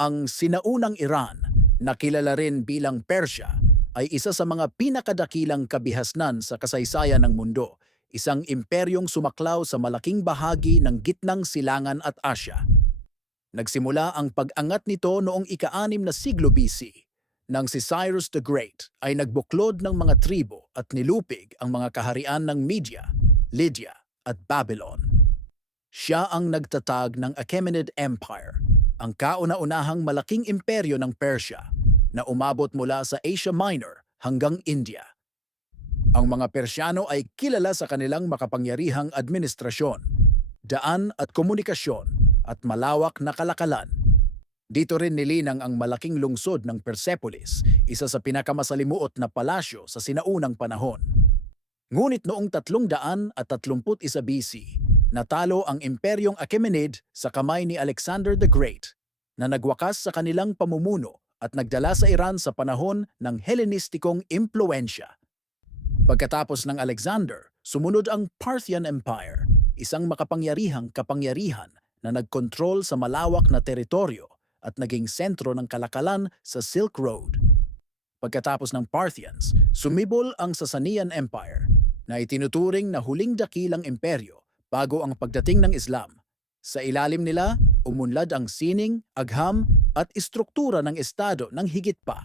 Ang sinaunang Iran, na kilala rin bilang Persya, ay isa sa mga pinakadakilang kabihasnan sa kasaysayan ng mundo, isang imperyong sumaklaw sa malaking bahagi ng gitnang silangan at Asya. Nagsimula ang pag-angat nito noong ika-6 na siglo BC, nang si Cyrus the Great ay nagbuklod ng mga tribo at nilupig ang mga kaharian ng Media, Lydia at Babylon. Siya ang nagtatag ng Achaemenid Empire, ang kauna-unahang malaking imperyo ng Persya na umabot mula sa Asia Minor hanggang India. Ang mga Persyano ay kilala sa kanilang makapangyarihang administrasyon, daan at komunikasyon at malawak na kalakalan. Dito rin nilinang ang malaking lungsod ng Persepolis, isa sa pinakamasalimuot na palasyo sa sinaunang panahon. Ngunit noong 331 BC, natalo ang Imperyong Achaemenid sa kamay ni Alexander the Great na nagwakas sa kanilang pamumuno at nagdala sa Iran sa panahon ng Hellenistikong impluensya. Pagkatapos ng Alexander, sumunod ang Parthian Empire, isang makapangyarihang kapangyarihan na nagkontrol sa malawak na teritoryo at naging sentro ng kalakalan sa Silk Road. Pagkatapos ng Parthians, sumibol ang Sasanian Empire na itinuturing na huling dakilang imperyo bago ang pagdating ng Islam. Sa ilalim nila, umunlad ang sining, agham at istruktura ng estado ng higit pa,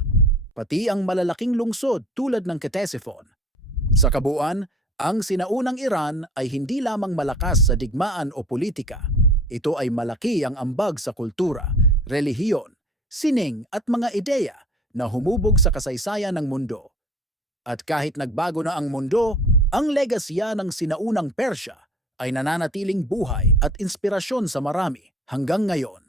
pati ang malalaking lungsod tulad ng Ctesiphon. Sa kabuuan, ang sinaunang Iran ay hindi lamang malakas sa digmaan o politika. Ito ay malaki ang ambag sa kultura, relihiyon, sining at mga ideya na humubog sa kasaysayan ng mundo. At kahit nagbago na ang mundo, ang legasya ng sinaunang Persya ay nananatiling buhay at inspirasyon sa marami hanggang ngayon.